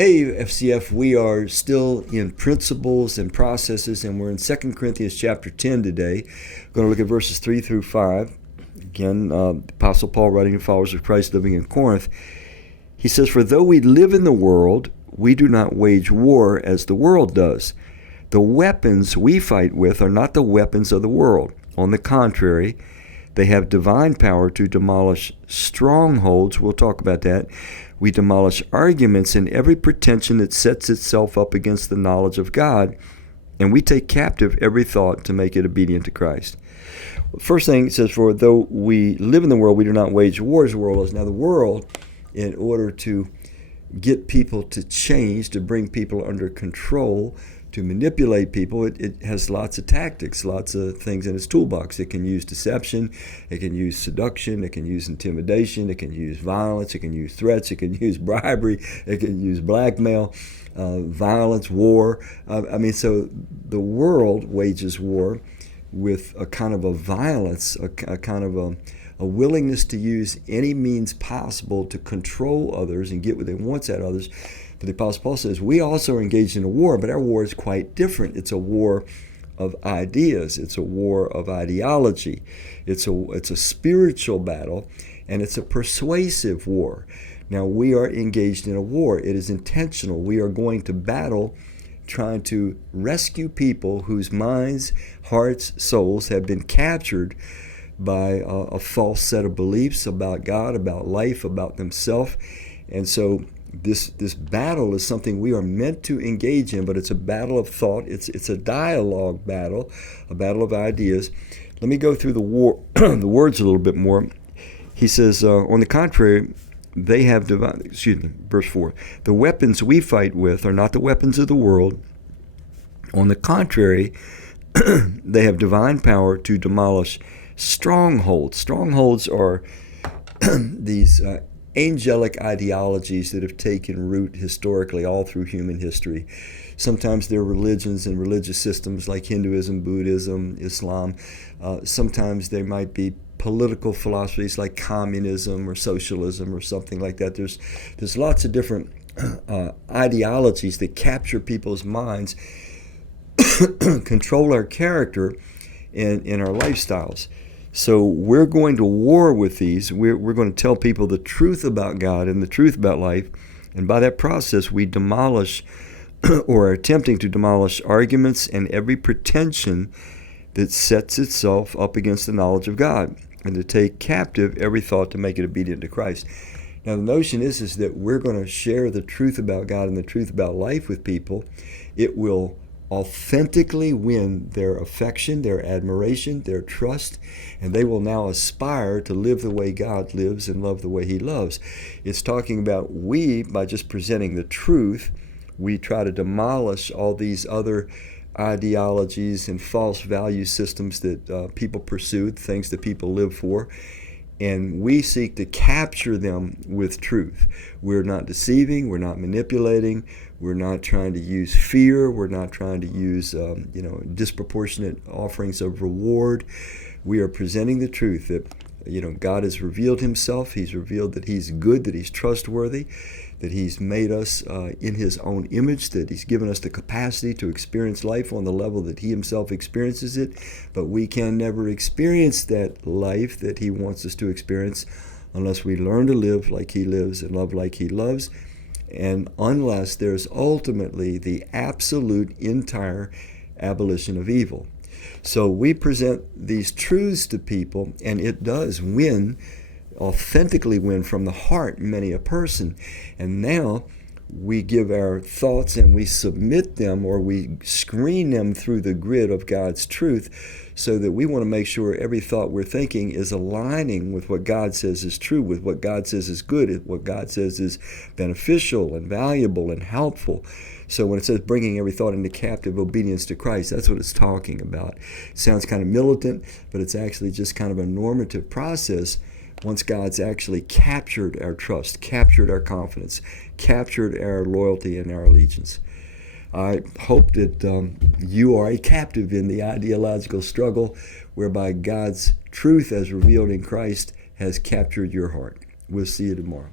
Hey, FCF, we are still in principles and processes, and we're in 2 Corinthians chapter 10 today. We're going to look at verses 3 through 5. Again, Apostle Paul writing to followers of Christ living in Corinth. He says, "For though we live in the world, we do not wage war as the world does. The weapons we fight with are not the weapons of the world. On the contrary, they have divine power to demolish strongholds." We'll talk about that. "We demolish arguments and every pretension that sets itself up against the knowledge of God, and we take captive every thought to make it obedient to Christ." First thing it says, "For though we live in the world, we do not wage war as the world does." Now the world, in order to get people to change, to bring people under control, to manipulate people, it has lots of tactics, lots of things in its toolbox. It can use deception, it can use seduction, it can use intimidation, it can use violence, it can use threats, it can use bribery, it can use blackmail, violence, war. So the world wages war with a kind of a violence, a kind of a willingness to use any means possible to control others and get what they want out of others. But the Apostle Paul says, we also are engaged in a war, but our war is quite different. It's a war of ideas. It's a war of ideology. It's a spiritual battle, and it's a persuasive war. Now, we are engaged in a war. It is intentional. We are going to battle trying to rescue people whose minds, hearts, souls have been captured by a false set of beliefs about God, about life, about themselves. And so this battle is something we are meant to engage in, but it's a battle of thought. It's a dialogue battle, a battle of ideas. Let me go through the words a little bit more. He says, on the contrary, they have verse 4, "The weapons we fight with are not the weapons of the world. On the contrary, they have divine power to demolish strongholds." Strongholds are these angelic ideologies that have taken root historically all through human history. Sometimes they're religions and religious systems like Hinduism, Buddhism, Islam. Sometimes they might be political philosophies like communism or socialism or something like that. There's lots of different ideologies that capture people's minds, control our character and our lifestyles. So we're going to war with these. We're going to tell people the truth about God and the truth about life. And by that process, we demolish or are attempting to demolish arguments and every pretension that sets itself up against the knowledge of God, and to take captive every thought to make it obedient to Christ. Now, the notion is that we're going to share the truth about God and the truth about life with people. It will authentically win their affection, their admiration, their trust, and they will now aspire to live the way God lives and love the way He loves. It's talking about by just presenting the truth, we try to demolish all these other ideologies and false value systems that people pursue, things that people live for, and we seek to capture them with truth. We're not deceiving, we're not manipulating, we're not trying to use fear, we're not trying to use disproportionate offerings of reward. We are presenting the truth that God has revealed Himself. He's revealed that He's good, that He's trustworthy, that He's made us in His own image, that He's given us the capacity to experience life on the level that He Himself experiences it. But we can never experience that life that He wants us to experience unless we learn to live like He lives and love like He loves, and unless there's ultimately the absolute entire abolition of evil. So we present these truths to people, and it does authentically win from the heart many a person. And now we give our thoughts and we submit them, or we screen them through the grid of God's truth, so that we want to make sure every thought we're thinking is aligning with what God says is true, with what God says is good, what God says is beneficial and valuable and helpful. So when it says bringing every thought into captive obedience to Christ, that's what it's talking about. It sounds kind of militant, but it's actually just kind of a normative process once God's actually captured our trust, captured our confidence, captured our loyalty and our allegiance. I hope that you are a captive in the ideological struggle whereby God's truth as revealed in Christ has captured your heart. We'll see you tomorrow.